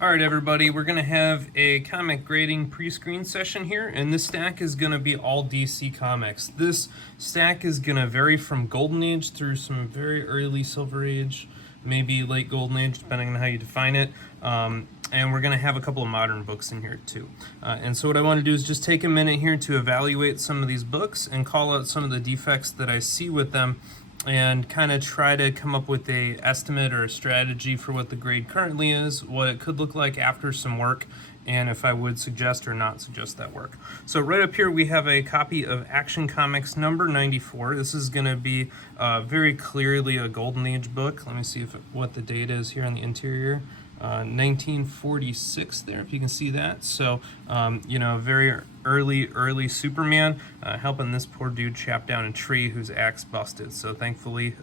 All right, everybody, we're going to have a comic grading pre-screen session here, and this stack is going to be all DC comics. This stack is going to vary from Golden Age through some very early Silver Age, maybe late Golden Age, depending on how you define it. And we're going to have a couple of modern books in here too. And so what I want to do is just take a minute here to evaluate some of these books and call out some of the defects that I see with them, and kind of try to come up with a estimate or a strategy for what the grade currently is, what it could look like after some work, and if I would suggest or not suggest that work. So right up here we have a copy of Action Comics number 94. This is going to be very clearly a Golden Age book. Let me see what the date is here on the interior. 1946 there, if you can see that. So, very early Superman, helping this poor dude chop down a tree whose axe busted. So thankfully,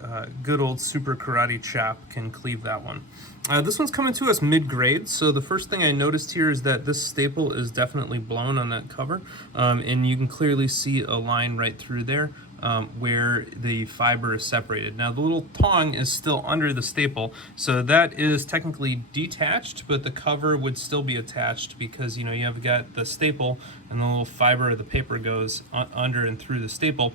good old Super Karate Chop can cleave that one. This one's coming to us mid-grade, so the first thing I noticed here is that this staple is definitely blown on that cover, and you can clearly see a line right through there where the fiber is separated. Now the little tong is still under the staple, so that is technically detached, but the cover would still be attached because you have got the staple and the little fiber of the paper goes under and through the staple.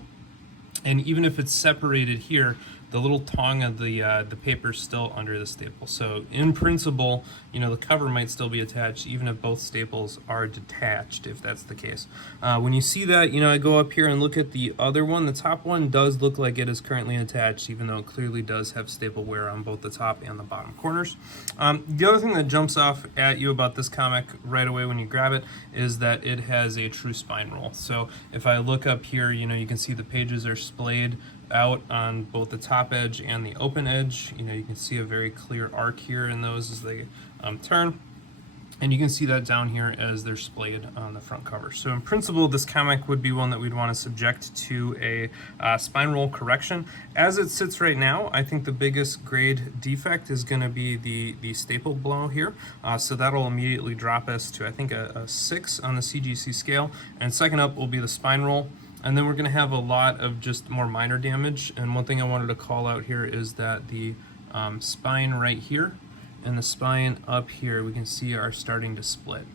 And even if it's separated here, the little tong of the paper is still under the staple. So in principle, the cover might still be attached even if both staples are detached, if that's the case. When you see that, I go up here and look at the other one. The top one does look like it is currently attached, even though it clearly does have staple wear on both the top and the bottom corners. The other thing that jumps off at you about this comic right away when you grab it is that it has a true spine roll. So if I look up here, you can see the pages are splayed out on both the top edge and the open edge. You can see a very clear arc here in those as they turn, and you can see that down here as they're splayed on the front cover. So in principle, this comic would be one that we'd want to subject to a spine roll correction. As it sits right now, I think the biggest grade defect is going to be the staple blow here. So that'll immediately drop us to, I think, a 6 on the CGC scale. And second up will be the spine roll. And then we're going to have a lot of just more minor damage. And one thing I wanted to call out here is that the spine right here and the spine up here, we can see are starting to split.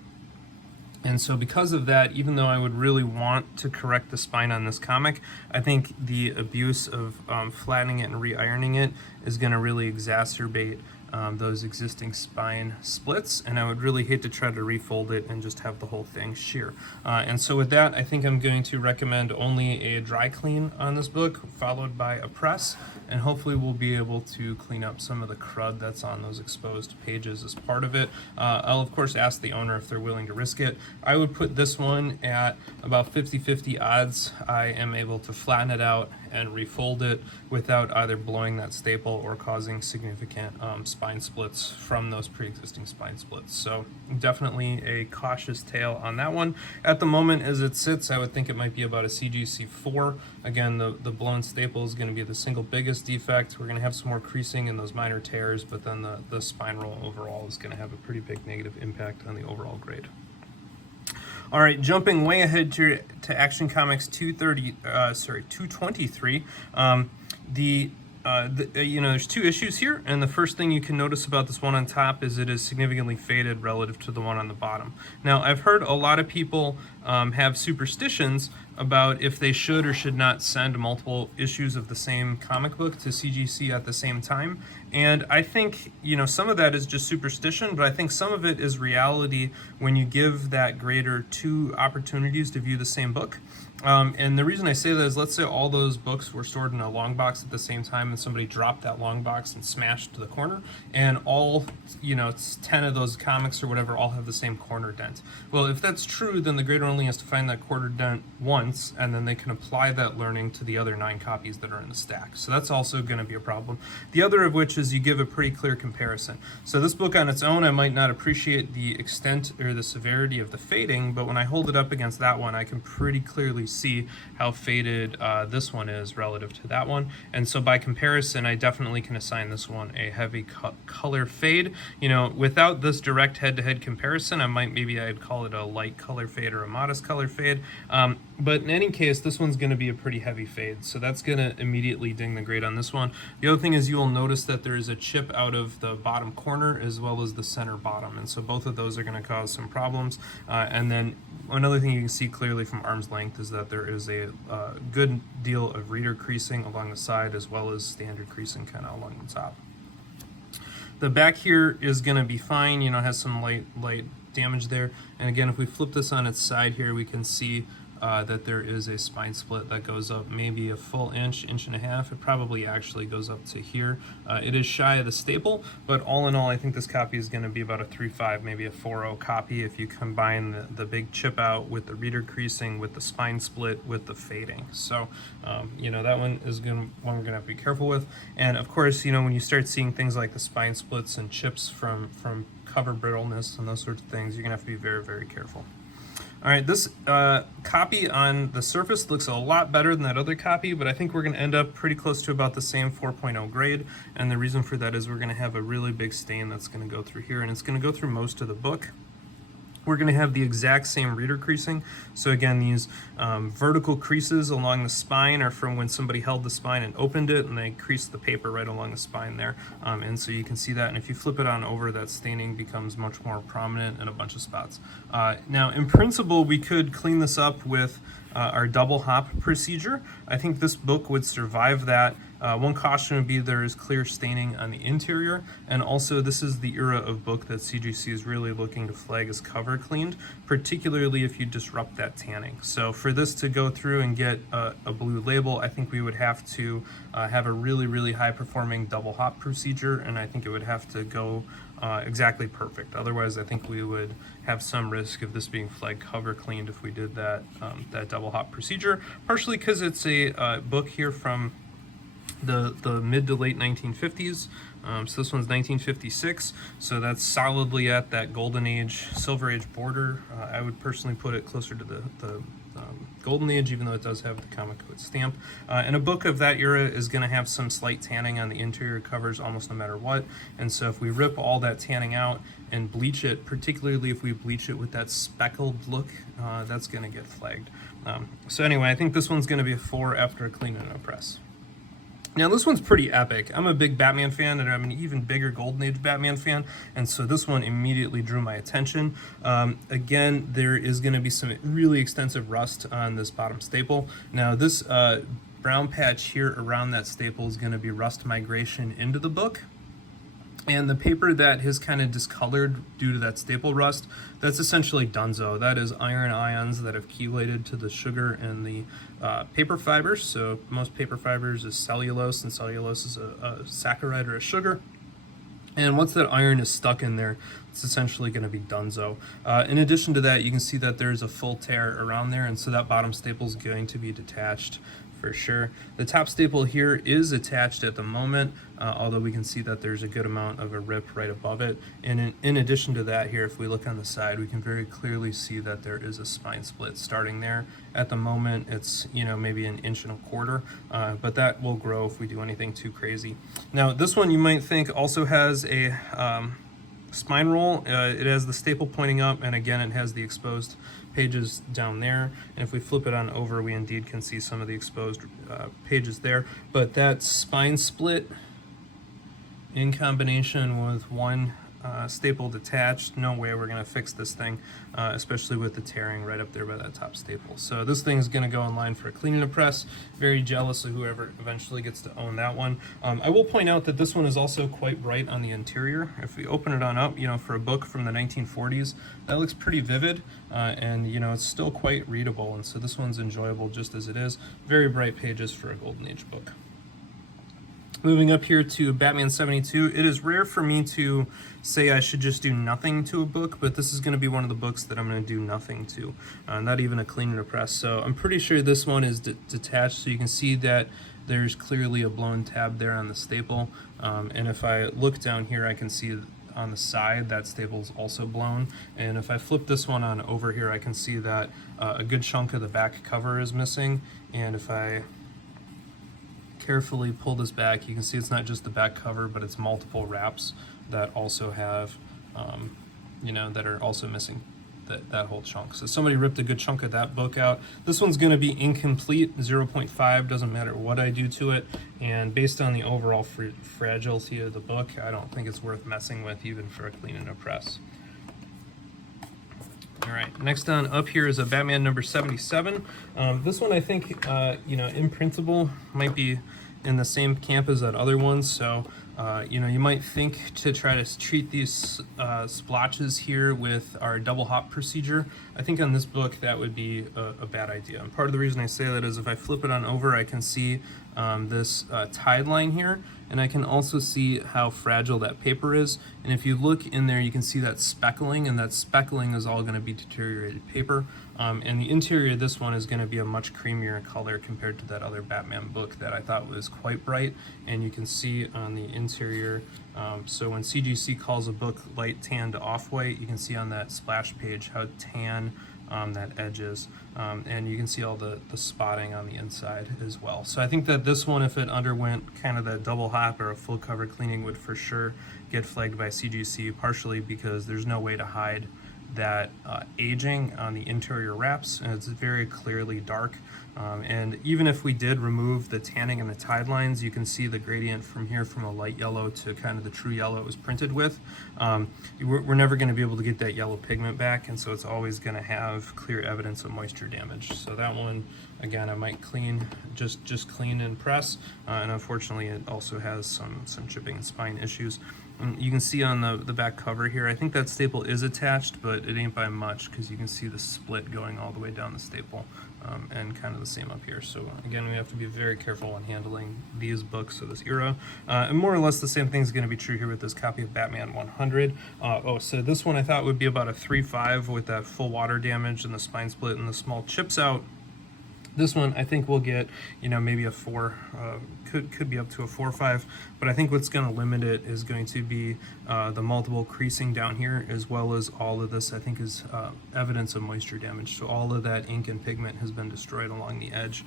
And so because of that, even though I would really want to correct the spine on this comic, I think the abuse of flattening it and re-ironing it is going to really exacerbate those existing spine splits, and I would really hate to try to refold it and just have the whole thing shear. And so with that, I think I'm going to recommend only a dry clean on this book, followed by a press, and hopefully we'll be able to clean up some of the crud that's on those exposed pages as part of it. I'll of course ask the owner if they're willing to risk it. I would put this one at about 50-50 odds I am able to flatten it out and refold it without either blowing that staple or causing significant spine splits from those pre-existing spine splits. So definitely a cautious tale on that one. At the moment as it sits, I would think it might be about a CGC 4. Again, the blown staple is going to be the single biggest defect. We're going to have some more creasing in those minor tears, but then the spine roll overall is going to have a pretty big negative impact on the overall grade. All right, jumping way ahead to Action Comics 223. There's two issues here, and the first thing you can notice about this one on top is it is significantly faded relative to the one on the bottom. Now, I've heard a lot of people have superstitions about if they should or should not send multiple issues of the same comic book to CGC at the same time. And I think, some of that is just superstition, but I think some of it is reality when you give that grader two opportunities to view the same book. And the reason I say that is, let's say all those books were stored in a long box at the same time and somebody dropped that long box and smashed the corner, and all, it's 10 of those comics or whatever all have the same corner dent. Well, if that's true, then the grader only has to find that corner dent once, and then they can apply that learning to the other 9 copies that are in the stack. So that's also going to be a problem. The other of which is you give a pretty clear comparison. So this book on its own, I might not appreciate the extent or the severity of the fading, but when I hold it up against that one, I can pretty clearly see how faded this one is relative to that one. And so by comparison, I definitely can assign this one a heavy color fade. Without this direct head-to-head comparison, I'd call it a light color fade or a modest color fade. But in any case, this one's going to be a pretty heavy fade, so that's going to immediately ding the grade on this one. The other thing is you will notice that there is a chip out of the bottom corner as well as the center bottom, and so both of those are going to cause some problems. And then another thing you can see clearly from arm's length is that there is a good deal of reader creasing along the side as well as standard creasing kind of along the top. The back here is going to be fine, it has some light damage there. And again, if we flip this on its side here, we can see that there is a spine split that goes up maybe a full inch, inch and a half. It probably actually goes up to here. It is shy of the staple, but all in all, I think this copy is going to be about a 3.5, maybe a 4.0 copy if you combine the big chip out with the reader creasing, with the spine split, with the fading. So, that one is one we're going to have to be careful with. And of course, when you start seeing things like the spine splits and chips from cover brittleness and those sorts of things, you're going to have to be very, very careful. All right, this copy on the surface looks a lot better than that other copy, but I think we're going to end up pretty close to about the same 4.0 grade, and the reason for that is we're going to have a really big stain that's going to go through here, and it's going to go through most of the book. We're going to have the exact same reader creasing. So again, these vertical creases along the spine are from when somebody held the spine and opened it, and they creased the paper right along the spine there. And so you can see that, and if you flip it on over, that staining becomes much more prominent in a bunch of spots. Now, in principle, we could clean this up with our double hop procedure. I think this book would survive that. One caution would be there is clear staining on the interior, and also this is the era of book that CGC is really looking to flag as cover cleaned, particularly if you disrupt that tanning. So for this to go through and get a blue label, I think we would have to have a really, really high performing double hop procedure, and I think it would have to go exactly perfect. Otherwise, I think we would have some risk of this being flagged cover cleaned if we did that double hop procedure, partially because it's a book here from the mid to late 1950s. So this one's 1956, so that's solidly at that golden age, silver age border. I would personally put it closer to the golden age, even though it does have the comic code stamp. And a book of that era is going to have some slight tanning on the interior covers almost no matter what. And so if we rip all that tanning out and bleach it, particularly if we bleach it with that speckled look, that's going to get flagged. So anyway, I think this one's going to be a 4 after a clean and a press. Now this one's pretty epic. I'm a big Batman fan, and I'm an even bigger Golden Age Batman fan, and so this one immediately drew my attention. Again, there is going to be some really extensive rust on this bottom staple. Now this brown patch here around that staple is going to be rust migration into the book. And the paper that has kind of discolored due to that staple rust, that's essentially dunzo. That is iron ions that have chelated to the sugar and the paper fibers. So most paper fibers is cellulose, and cellulose is a saccharide or a sugar. And once that iron is stuck in there, it's essentially going to be dunzo. In addition to that, you can see that there's a full tear around there, and so that bottom staple is going to be detached for sure. The top staple here is attached at the moment, although we can see that there's a good amount of a rip right above it. And in addition to that here, if we look on the side, we can very clearly see that there is a spine split starting there. At the moment, it's maybe 1.25 inches, but that will grow if we do anything too crazy. Now, this one you might think also has a spine roll. It has the staple pointing up, and again, it has the exposed pages down there, and if we flip it on over, we indeed can see some of the exposed pages there. But that spine split in combination with one staple detached, no way we're going to fix this thing, especially with the tearing right up there by that top staple. So this thing is going to go in line for a clean and a press. Very jealous of whoever eventually gets to own that one. I will point out that this one is also quite bright on the interior. If we open it on up, for a book from the 1940s, that looks pretty vivid, and it's still quite readable, and so this one's enjoyable just as it is. Very bright pages for a Golden Age book. Moving up here to Batman 72, it is rare for me to say I should just do nothing to a book, but this is going to be one of the books that I'm going to do nothing to, not even a clean and a press. So I'm pretty sure this one is detached, so you can see that there's clearly a blown tab there on the staple. And if I look down here, I can see on the side that staple is also blown. And if I flip this one on over here, I can see that a good chunk of the back cover is missing. And if I carefully pull this back, you can see it's not just the back cover, but it's multiple wraps that also have, that are also missing that whole chunk. So somebody ripped a good chunk of that book out. This one's going to be incomplete, 0.5, doesn't matter what I do to it. And based on the overall fragility of the book, I don't think it's worth messing with even for a clean and a press. All right, next on up here is a Batman number 77. This one I think, you know, in principle might be in the same camp as that other one. So, you know, you might think to try to treat these splotches here with our double hop procedure. I think on this book that would be a bad idea. And part of the reason I say that is if I flip it on over, I can see this tide line here, and I can also see how fragile that paper is. And if you look in there, you can see that speckling, and that speckling is all going to be deteriorated paper. And the interior of this one is going to be a much creamier color compared to that other Batman book that I thought was quite bright. And you can see on the interior, so when CGC calls a book light tan to off-white, you can see on that splash page how tan that edge is. And you can see all the spotting on the inside as well. So I think that this one, if it underwent kind of that double hop or a full cover cleaning, would for sure get flagged by CGC, partially because there's no way to hide that aging on the interior wraps, and it's very clearly dark. And even if we did remove the tanning and the tide lines, you can see the gradient from here from a light yellow to kind of the true yellow it was printed with. We're never going to be able to get that yellow pigment back, and so it's always going to have clear evidence of moisture damage. So that one, again, I might clean, just clean and press, and unfortunately it also has some chipping and spine issues. You can see on the back cover here, I think that staple is attached, but it ain't by much because you can see the split going all the way down the staple, and kind of the same up here. So again, we have to be very careful when handling these books of this era. And more or less the same thing is going to be true here with this copy of Batman 100. So this one I thought would be about a 3.5 with that full water damage and the spine split and the small chips out. This one I think we'll get, you know, maybe a 4, could be up to a 4.5, but I think what's going to limit it is going to be the multiple creasing down here, as well as all of this I think is evidence of moisture damage. So all of that ink and pigment has been destroyed along the edge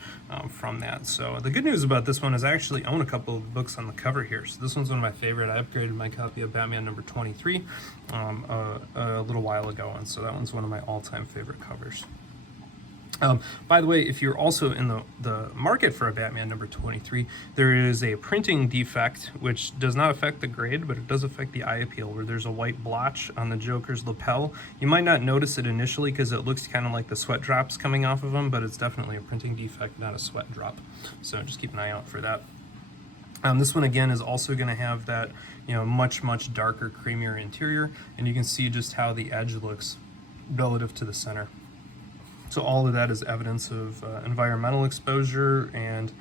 from that. So the good news about this one is I actually own a couple of books on the cover here. So this one's one of my favorite. I upgraded my copy of Batman number 23 a little while ago, and so that one's one of my all-time favorite covers. By the way, if you're also in the market for a Batman number 23, there is a printing defect which does not affect the grade, but it does affect the eye appeal, where there's a white blotch on the Joker's lapel. You might not notice it initially because it looks kind of like the sweat drops coming off of him, but it's definitely a printing defect, not a sweat drop. So just keep an eye out for that. This one again is also going to have that, you know, much darker, creamier interior, and you can see just how the edge looks relative to the center. So all of that is evidence of environmental exposure and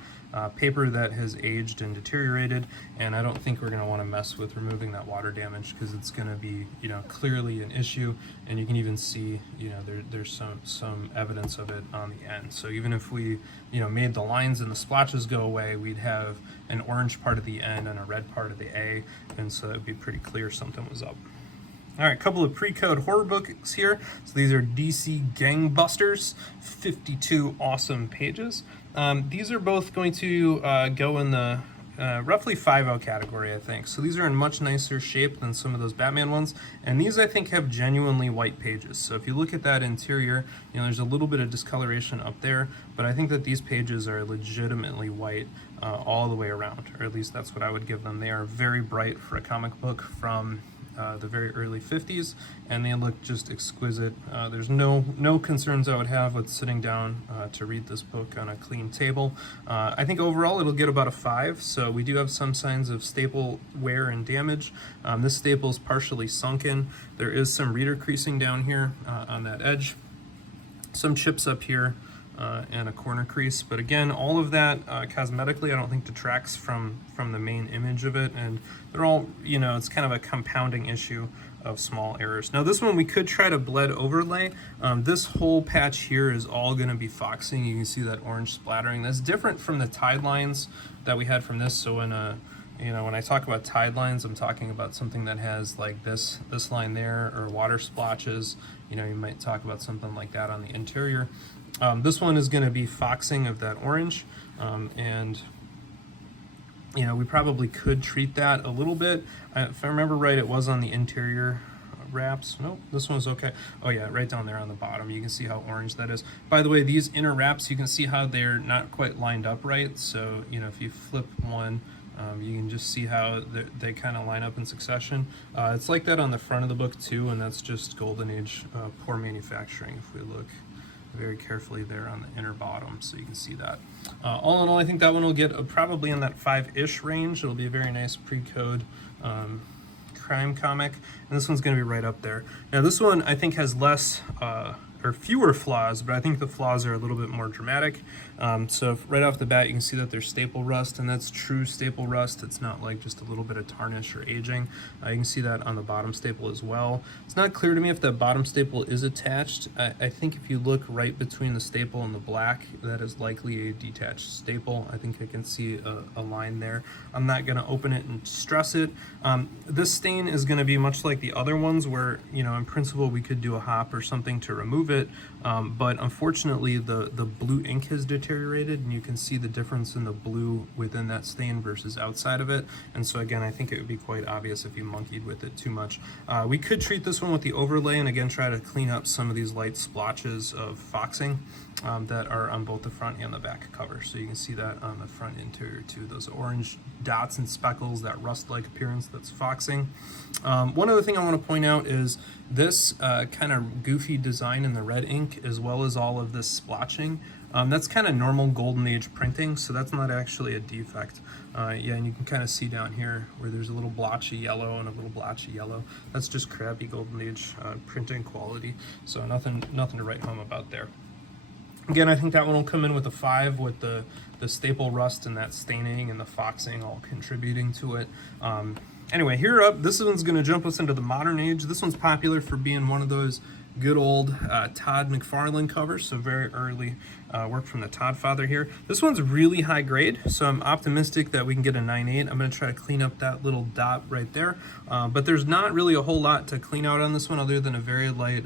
paper that has aged and deteriorated, and I don't think we're going to want to mess with removing that water damage because it's going to be, you know, clearly an issue, and you can even see, you know, there's some evidence of it on the end. So even if we, you know, made the lines and the splotches go away, we'd have an orange part of the end and a red part of the A, and so it'd be pretty clear something was up. All right, a couple of pre-code horror books here. So these are DC Gangbusters, 52 awesome pages. These are both going to go in the roughly 5.0 category, I think. So these are in much nicer shape than some of those Batman ones. And these, I think, have genuinely white pages. So if you look at that interior, you know, there's a little bit of discoloration up there, but I think that these pages are legitimately white all the way around, or at least that's what I would give them. They are very bright for a comic book from the very early 50s, and they look just exquisite. There's no concerns I would have with sitting down to read this book on a clean table. I think overall it'll get about a 5, so we do have some signs of staple wear and damage. This staple is partially sunken. There is some reader creasing down here on that edge, some chips up here, and a corner crease, but again, all of that cosmetically I don't think detracts from the main image of it, and they're all, you know, it's kind of a compounding issue of small errors. Now this one we could try to bled overlay. This whole patch here is all going to be foxing. You can see that orange splattering. That's different from the tide lines that we had from this. So in a, you know, when I talk about tide lines, I'm talking about something that has like this line there, or water splotches. You know, you might talk about something like that on the interior. This one is going to be foxing of that orange, and you know, we probably could treat that a little bit. If I remember right, it was on the interior wraps. Nope, this one's okay. Oh yeah, right down there on the bottom. You can see how orange that is. By the way, these inner wraps, you can see how they're not quite lined up right. So, you know, if you flip one, you can just see how they kind of line up in succession. It's like that on the front of the book too, and that's just Golden Age poor manufacturing if we look very carefully there on the inner bottom, so you can see that. All in all, I think that one will get probably in that 5-ish range. It'll be a very nice pre-code crime comic, and this one's going to be right up there. Now this one I think has less or fewer flaws, but I think the flaws are a little bit more dramatic. So right off the bat, you can see that there's staple rust, and that's true staple rust. It's not like just a little bit of tarnish or aging. You can see that on the bottom staple as well. It's not clear to me if that bottom staple is attached. I think if you look right between the staple and the black, that is likely a detached staple. I think I can see a line there. I'm not going to open it and stress it. This stain is going to be much like the other ones where, you know, in principle we could do a hop or something to remove it, but unfortunately the blue ink has deteriorated, and you can see the difference in the blue within that stain versus outside of it. And so again, I think it would be quite obvious if you monkeyed with it too much. We could treat this one with the overlay and again try to clean up some of these light splotches of foxing that are on both the front and the back cover. So you can see that on the front interior too, those orange dots and speckles, that rust-like appearance that's foxing. One other thing I want to point out is this kind of goofy design in the red ink, as well as all of this splotching. That's kind of normal Golden Age printing, so that's not actually a defect. Yeah, and you can kind of see down here where there's a little blotchy yellow and a little blotchy yellow. That's just crappy Golden Age printing quality, so nothing to write home about there. Again, I think that one will come in with a 5 with the staple rust and that staining and the foxing all contributing to it. Anyway, here up, this one's going to jump us into the modern age. This one's popular for being one of those good old Todd McFarlane covers, so very early work from the Todd father here. This one's really high grade, so I'm optimistic that we can get a 9.8. I'm going to try to clean up that little dot right there, but there's not really a whole lot to clean out on this one other than a very light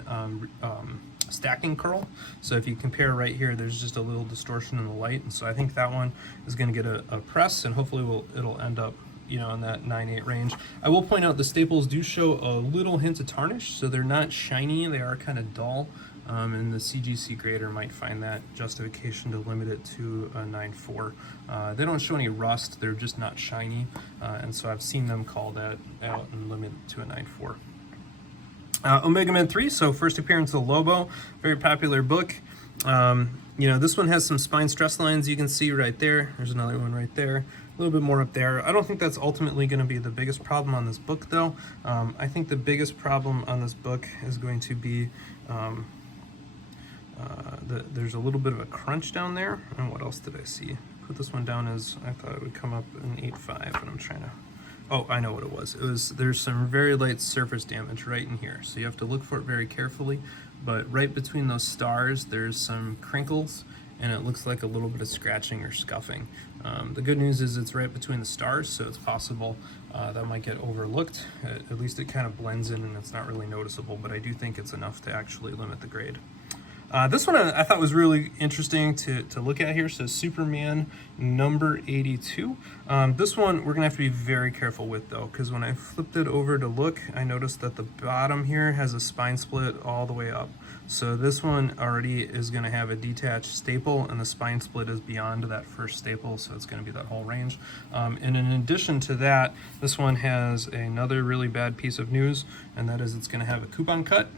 stacking curl. So if you compare right here, there's just a little distortion in the light, and so I think that one is going to get a press, and hopefully it'll end up, you know, in that 9.8 range. I will point out the staples do show a little hint of tarnish, so they're not shiny, they are kind of dull, and the CGC grader might find that justification to limit it to a 9.4. They don't show any rust, they're just not shiny, and so I've seen them call that out and limit it to a 9.4. Omega Men 3, so first appearance of Lobo, very popular book. You know, this one has some spine stress lines you can see right there. There's another one right there. A little bit more up there. I don't think that's ultimately going to be the biggest problem on this book, though. I think the biggest problem on this book is going to be there's a little bit of a crunch down there. And what else did I see? Put this one down as I thought it would come up in 8.5, but I'm trying to... Oh, I know what it was. There's some very light surface damage right in here, so you have to look for it very carefully. But right between those stars, there's some crinkles, and it looks like a little bit of scratching or scuffing. The good news is it's right between the stars, so it's possible that might get overlooked. At least it kind of blends in and it's not really noticeable, but I do think it's enough to actually limit the grade. This one I thought was really interesting to look at here. So Superman number 82. This one we're gonna have to be very careful with though, because when I flipped it over to look, I noticed that the bottom here has a spine split all the way up. So this one already is gonna have a detached staple, and the spine split is beyond that first staple, so it's gonna be that whole range. And in addition to that, this one has another really bad piece of news, and that is it's gonna have a coupon cut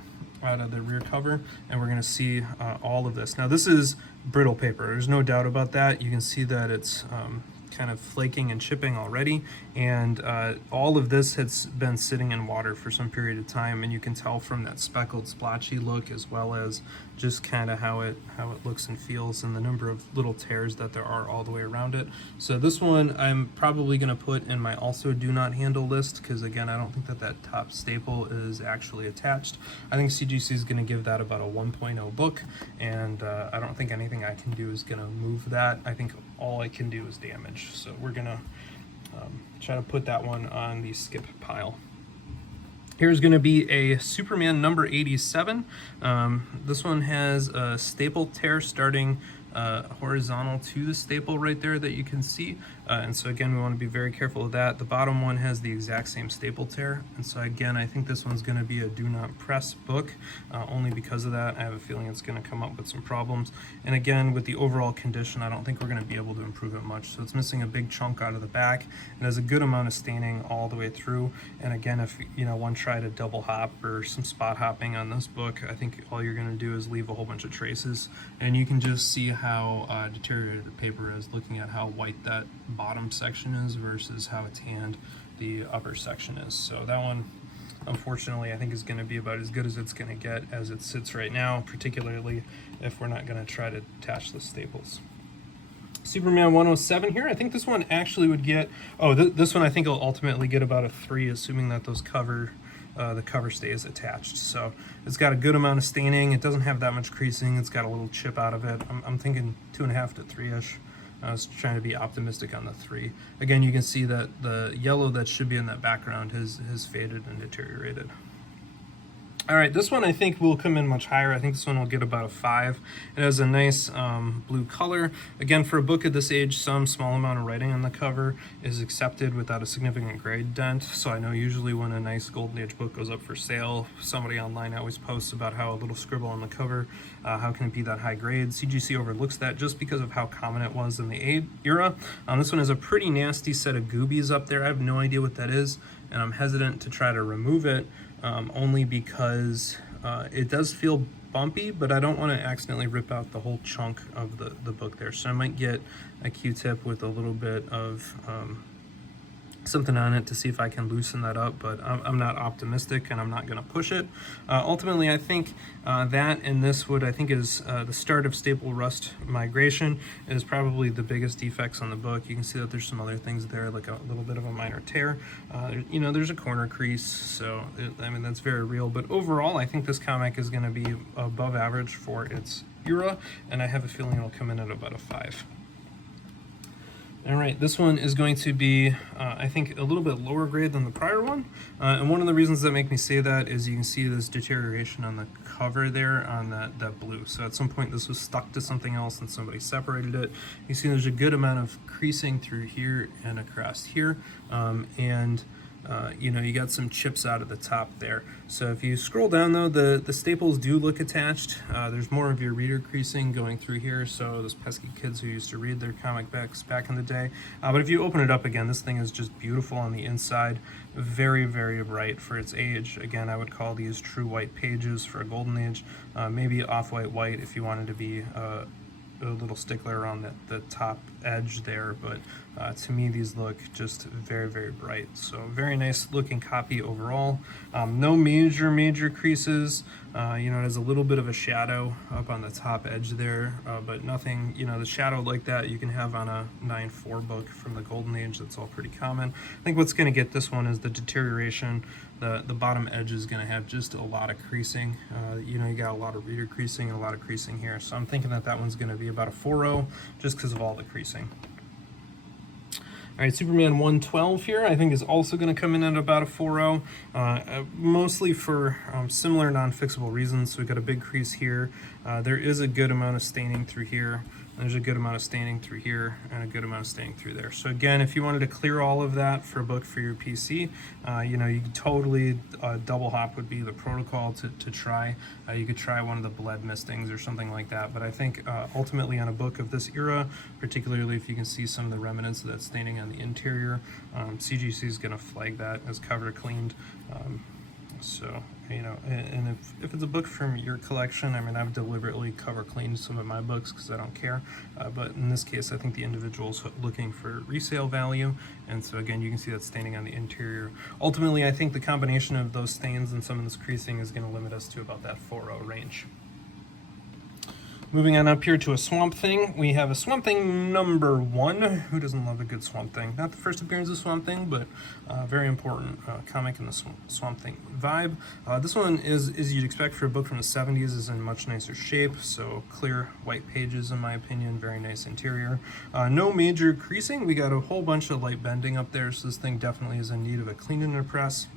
out of the rear cover, and we're going to see all of this. Now this is brittle paper, there's no doubt about that. You can see that it's kind of flaking and chipping already, and all of this has been sitting in water for some period of time, and you can tell from that speckled splotchy look, as well as just kind of how it looks and feels, and the number of little tears that there are all the way around it. So this one I'm probably going to put in my also do not handle list, because again, I don't think that top staple is actually attached. I think CGC is going to give that about a 1.0 book, and I don't think anything I can do is going to move that. I think all I can do is damage. So we're going to try to put that one on the skip pile. Here's going to be a Superman number 87. This one has a staple tear starting horizontal to the staple right there that you can see. And so again, we want to be very careful of that. The bottom one has the exact same staple tear. And so again, I think this one's going to be a do not press book, only because of that. I have a feeling it's going to come up with some problems. And again, with the overall condition, I don't think we're going to be able to improve it much. So it's missing a big chunk out of the back. It has a good amount of staining all the way through. And again, if one tried a double hop or some spot hopping on this book, I think all you're going to do is leave a whole bunch of traces. And you can just see how deteriorated the paper is, looking at how white that bottom section is versus how tanned the upper section is. So that one, unfortunately, I think is going to be about as good as it's going to get as it sits right now, particularly if we're not going to try to attach the staples. Superman 107 here, I think this one actually would get, this one I think will ultimately get about a 3, assuming that those the cover stays attached. So it's got a good amount of staining. It doesn't have that much creasing. It's got a little chip out of it. I'm thinking 2.5 to 3-ish. I was trying to be optimistic on the 3. Again, you can see that the yellow that should be in that background has faded and deteriorated. All right, this one I think will come in much higher. I think this one will get about a 5. It has a nice blue color. Again, for a book at this age, some small amount of writing on the cover is accepted without a significant grade dent. So I know usually when a nice Golden Age book goes up for sale, somebody online always posts about how a little scribble on the cover, how can it be that high grade? CGC overlooks that just because of how common it was in the era. This one has a pretty nasty set of goobies up there. I have no idea what that is, and I'm hesitant to try to remove it. Only because it does feel bumpy, but I don't want to accidentally rip out the whole chunk of the book there. So I might get a Q-tip with a little bit of something on it to see if I can loosen that up, but I'm not optimistic and I'm not going to push it. Ultimately, I think that and this wood, I think, is the start of staple rust migration is probably the biggest defects on the book. You can see that there's some other things there, like a little bit of a minor tear. There's a corner crease, so that's very real. But overall, I think this comic is going to be above average for its era, and I have a feeling it'll come in at about a 5. All right, this one is going to be, I think, a little bit lower grade than the prior one. And one of the reasons that make me say that is you can see this deterioration on the cover there on that blue. So at some point this was stuck to something else and somebody separated it. You see there's a good amount of creasing through here and across here. You got some chips out of the top there. So if you scroll down though, the staples do look attached. There's more of your reader creasing going through here, so those pesky kids who used to read their comic books back in the day. But if you open it up again, this thing is just beautiful on the inside. Very, very bright for its age. Again, I would call these true white pages for a Golden Age. Maybe off-white white if you wanted to be a little stickler around the top edge there, but to me these look just very, very bright. So very nice looking copy overall. No major creases. It has a little bit of a shadow up on the top edge there, but nothing, the shadow like that you can have on a 9.4 book from the Golden Age. That's all pretty common. I think what's going to get this one is the deterioration. The bottom edge is going to have just a lot of creasing. You got a lot of reader creasing and a lot of creasing here. So I'm thinking that one's going to be about a 4.0 just because of all the creasing. All right, Superman 112 here, I think is also going to come in at about a 4.0, mostly for similar non-fixable reasons. So we've got a big crease here. There is a good amount of staining through here. There's a good amount of staining through here and a good amount of staining through there. So again, if you wanted to clear all of that for a book for your PC, you could totally, double hop would be the protocol to try. You could try one of the bled mistings or something like that. But I think ultimately on a book of this era, particularly if you can see some of the remnants of that staining on the interior, CGC is going to flag that as cover cleaned. And if it's a book from your collection, I've deliberately cover cleaned some of my books because I don't care. But in this case, I think the individual's looking for resale value. And so again, you can see that staining on the interior. Ultimately, I think the combination of those stains and some of this creasing is going to limit us to about that 4.0 range. Moving on up here to a Swamp Thing, we have a Swamp Thing number 1. Who doesn't love a good Swamp Thing? Not the first appearance of Swamp Thing, but very important comic in the Swamp Thing vibe. This one is, as you'd expect for a book from the 70s, is in much nicer shape. So clear white pages, in my opinion, very nice interior. No major creasing. We got a whole bunch of light bending up there, so this thing definitely is in need of a clean and a press.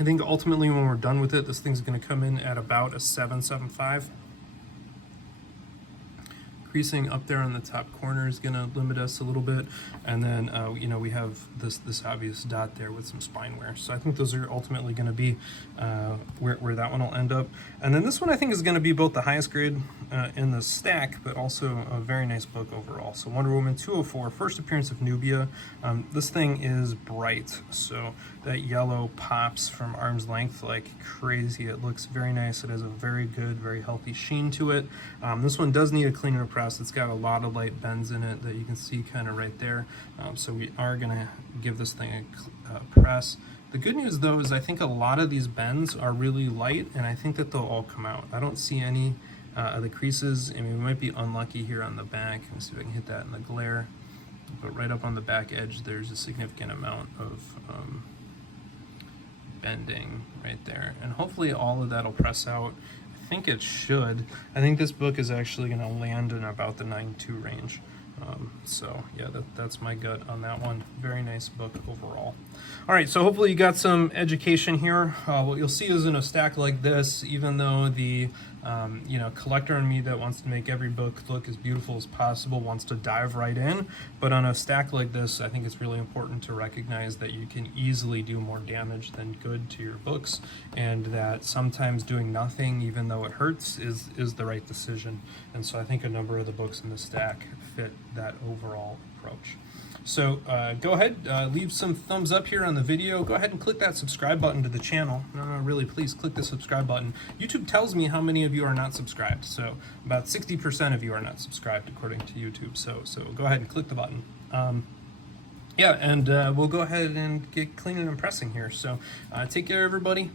I think ultimately when we're done with it, this thing's going to come in at about a 7.75. creasing up there on the top corner is going to limit us a little bit, and then you know, we have this obvious dot there with some spine wear. So I think those are ultimately going to be where that one will end up. And then this one I think is going to be both the highest grade in the stack, but also a very nice book overall. So Wonder Woman 204, first appearance of Nubia. This thing is bright, so that yellow pops from arm's length like crazy. It looks very nice. It has a very good, very healthy sheen to it. This one does need a cleaner press. It's got a lot of light bends in it that you can see kind of right there. So we are going to give this thing a press. The good news though is I think a lot of these bends are really light, and I think that they'll all come out. I don't see any of the creases. I mean, we might be unlucky here on the back. Let's see if I can hit that in the glare. But right up on the back edge, there's a significant amount of bending right there, and hopefully all of that will press out. I think it should. I think this book is actually going to land in about the 9.2 range. So yeah, that's my gut on that one. Very nice book overall. All right, so hopefully you got some education here. What you'll see is in a stack like this, even though the you know, collector in me that wants to make every book look as beautiful as possible wants to dive right in, but on a stack like this, I think it's really important to recognize that you can easily do more damage than good to your books, and that sometimes doing nothing, even though it hurts, is the right decision. And so I think a number of the books in the stack fit that overall approach. So go ahead, leave some thumbs up here on the video. Go ahead and click that subscribe button to the channel. Really, please click the subscribe button. YouTube tells me how many of you are not subscribed. So about 60% of you are not subscribed according to YouTube. So go ahead and click the button. Yeah, and we'll go ahead and get cleaning and pressing here. So take care, everybody.